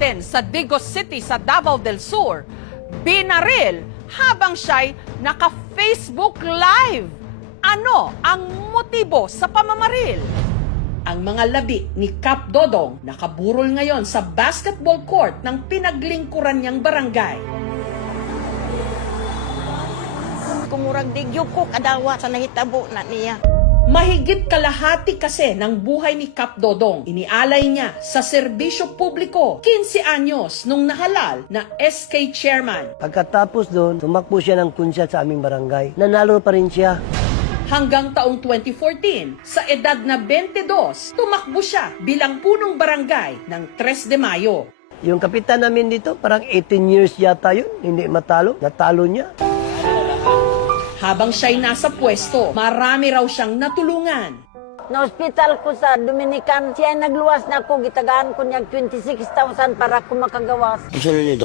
natin sa Digos City sa Davao del Sur, binaril habang siya'y naka-Facebook Live. Ano ang motibo sa pamamaril? Ang mga labi ni Cap Dodong nakaburol ngayon sa basketball court ng pinaglingkuran niyang barangay. Kumurag digyo ko kadawa sa nahitabo na niya. Mahigit kalahati kasi ng buhay ni Cap Dodong inialay niya sa serbisyo publiko. 15 anyos nung nahalal na SK chairman. Pagkatapos doon, tumakbo siya ng kunsyat sa aming barangay. Nanalo pa rin siya. Hanggang taong 2014, sa edad na 22, tumakbo siya bilang punong barangay ng 3 de Mayo. Yung kapitan namin dito, parang 18 years yata yun. Hindi matalo. Natalo niya. Habang siya'y nasa pwesto, marami raw siyang natulungan. Na-hospital ko sa Dominican, siya nagluwas na ako, gitagaan ko niya 26,000 para ako makagawas. Isa na niya,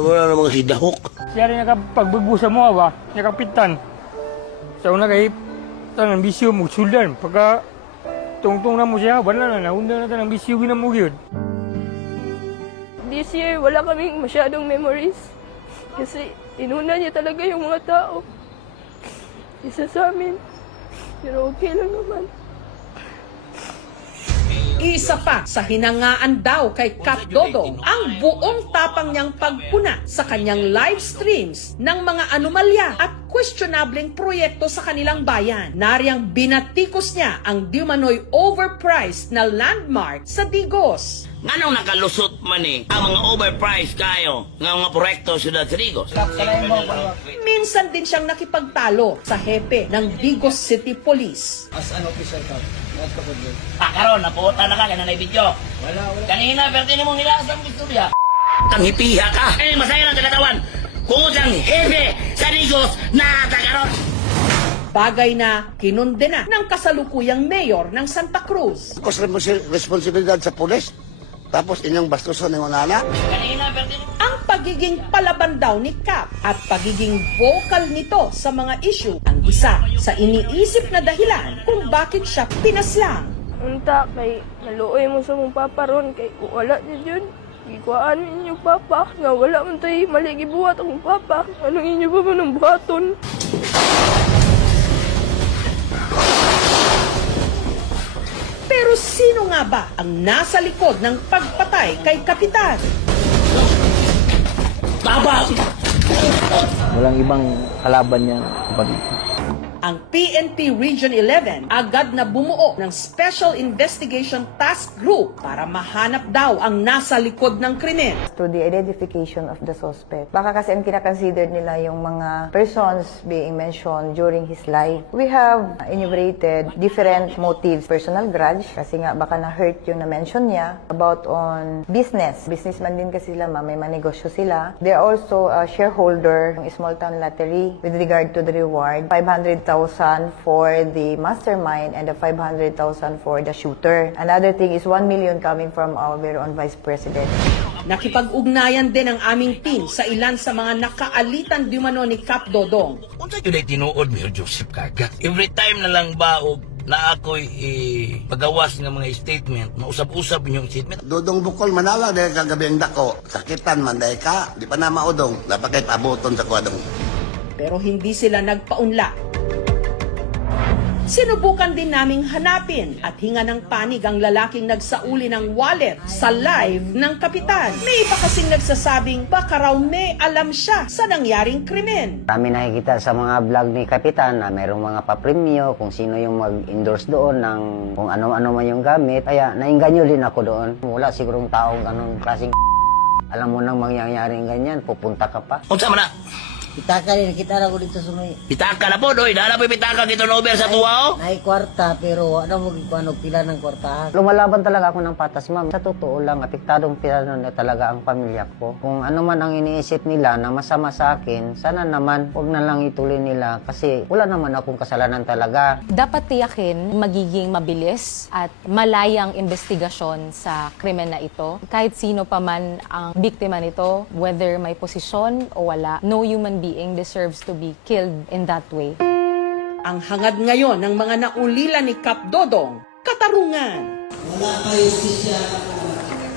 wala namang si Dahok. Siya rin nakapagbago sa mga ba, niya kapitan. Sa una kay tanang bisyo mo suldan. Pagka tungtong na mo siya, wala na, naunda na tanang bisyo na mo yun. This year, wala kaming masyadong memories. Kasi inuna niya talaga yung mga tao. Isa sa amin. Pero okay lang naman. Isa pa sa hinangaan daw kay Cap Dodong ang buong tapang niyang pagpuna sa kanyang live streams ng mga anomalya at questionableng proyekto sa kanilang bayan. Nariyang binatikos niya ang di umano'y overpriced na landmark sa Digos. Nganong nakalusot man ang mga overpriced kayo nga mga proyekto sa Digos? Minsan din siyang nakipagtalo sa hepe ng Digos City Police. Karon, naputa na ka, ganun na video. Wala. Kanina, pero tinimong nila sa bisturya. Kang hipiha ka. Eh, masaya lang katawan. Kung usang hepe sa Digos na karon. Bagay na kinundena ng kasalukuyang mayor ng Santa Cruz. Kos responsibilidad sa pulis. Tapos inyong bastusan ng nana. Kanina, pero tinimong... Ang pagiging palaban daw ni Cap at pagiging vocal nito sa mga issue ang isa sa iniisip na dahilan kung bakit siya pinaslang. Unta, kay naluoy mo sa mong papa ron, kay kung wala niya dyan, ikuhaan inyong papa, nga wala man tayo maligi buhat akong papa. Anong inyo ba man ang buhaton? Pero sino nga ba ang nasa likod ng pagpatay kay Kapitan? Tabang! Walang ibang kalaban niya kapag Ang PNP Region 11 agad na bumuo ng Special Investigation Task Group para mahanap daw ang nasa likod ng krimen. To the identification of the suspect. Baka kasi ang kinakonsider nila yung mga persons being mentioned during his life. We have enumerated different motives. Personal grudge, kasi nga baka na-hurt yung na-mention niya. About on business. Businessman din kasi sila, may manegosyo sila. They are also a shareholder ng Small Town Lottery with regard to the reward. 500,000 for the mastermind and the 500,000 for the shooter. Another thing is 1 million coming from our very own Vice President. Nakipag-ugnayan din ang aming team sa ilan sa mga nakaalitan di umano ni Cap Dodong. Unsa yun ay tinuod mo, Joseph Kagat? Every time na lang ba na ako'y pagawas ng mga statement, mausap-usap yung statement. Dodong bukol manawag dahil kagabi ang dako. Sakitan man dahil ka. Di pa na maudong. Dapat kahit pabuton sa kwadong. Pero hindi sila nagpaunla. Sinubukan din naming hanapin at hinga ng panig ang lalaking nagsauli ng wallet sa live ng Kapitan. May iba kasing nagsasabing baka raw may alam siya sa nangyaring krimen. kami nakikita sa mga vlog ni Kapitan na mayroong mga papremyo kung sino yung mag-endorse doon ng kung ano-ano man yung gamit. Kaya nainganyo din ako doon. Wala sigurong taong anong klaseng alam mo nang mangyayaring ganyan, pupunta ka pa. Unsa man na? Pitaka rin, kita na ko dito sa may... Pitaka na po, doy. Dala po pitaka kito na over sa tuwa, oh. Ay kwarta, pero ano mo gikuanog pila ng kwarta. Lumalaban talaga ako ng patas, ma'am. Sa totoo lang, apektadong pinano na talaga ang pamilya ko. Kung ano man ang iniisip nila na masama sa akin, sana naman huwag na lang ituloy nila kasi wala naman akong kasalanan talaga. Dapat tiyakin magiging mabilis at malayang investigasyon sa krimen na ito. Kahit sino pa man ang biktima nito, whether may posisyon o wala, no human being deserves to be killed in that way. Ang hangad ngayon ng mga naulila ni Cap Dodong, katarungan. Wala kayo siya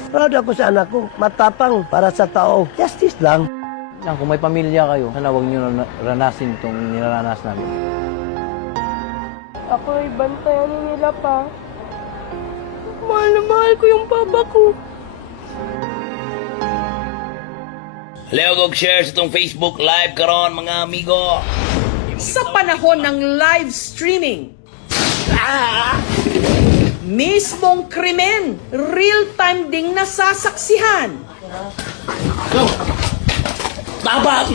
Proud ako sa anak ko. Matapang para sa tao. Justice lang. Kung may pamilya kayo, sana huwag nyo ranasin itong nilaranas namin. Ako ay bantayan nila pa. Mahal na mahal ko yung papa ko. Leo, share sa itong Facebook Live karon mga amigo. Sa panahon ng live streaming, mismong krimen, real-time ding nasasaksihan. Tabang!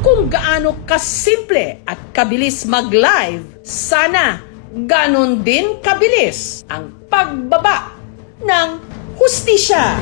Kung gaano kasimple at kabilis mag-live, sana ganon din kabilis ang pagbaba ng hustisya.